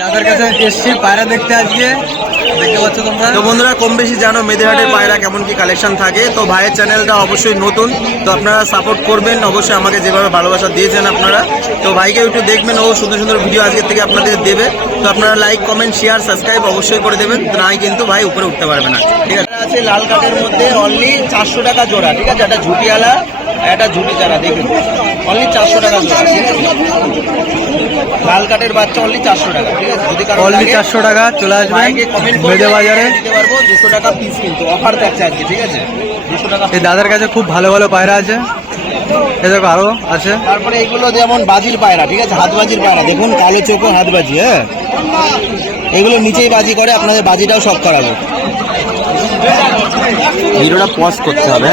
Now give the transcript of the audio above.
দাদার কাছে এসছি পায়রা দেখতে আজকে, দেখতে পাচ্ছ তোমরা। তো বন্ধুরা কম বেশি জানো মেদিনীহাটের পায়রা কেমন কি কালেকশন থাকে। তো ভাইয়ের চ্যানেলটা অবশ্যই নতুন, তো আপনারা সাপোর্ট করবেন অবশ্যই, আমাকে যেভাবে ভালোবাসা দিয়েছেন আপনারা। তো ভাইকে একটু দেখবেন, ও সুন্দর সুন্দর ভিডিও আজকের থেকে আপনাদের দেবে। তো আপনারা লাইক কমেন্ট শেয়ার সাবস্ক্রাইব অবশ্যই করে দেবেন, নাই কিন্তু ভাই উপরে উঠতে পারবে না। ঠিক আছে, আছে লাল কাঠের মধ্যে অনলি 400 টাকা জোড়া। ঠিক আছে, একটা ঝুটিওয়ালা একটা ঝুটি চারা দেখুন, অনলি 400 টাকা জোড়া। ঠিক আছে, লাল কাঠের বাচ্চা অনলি 400 টাকা। ঠিক আছে, যদি কারো অনলি লাগে 400 টাকা, চলে আসবেন মেদে বাজারে। দিতে পারবো 200 টাকা পিস, কিন্তু অফার থাকছে আজকে। ঠিক আছে, 200 টাকা। এই দাদার কাছে খুব ভালো ভালো পায়রা আছে, এ দেখো আরো আছে। তারপরে এগুলো যেমন বাজির পায়রা, ঠিক আছে, হাত বাজির পায়রা দেখুন, কালো চোখো হাত বাজি। হ্যাঁ, এগুলো নিচেই বাজি করে, আপনাদের বাজিটাও সব করাবো। ভিডিওটা পজ করতে হবে।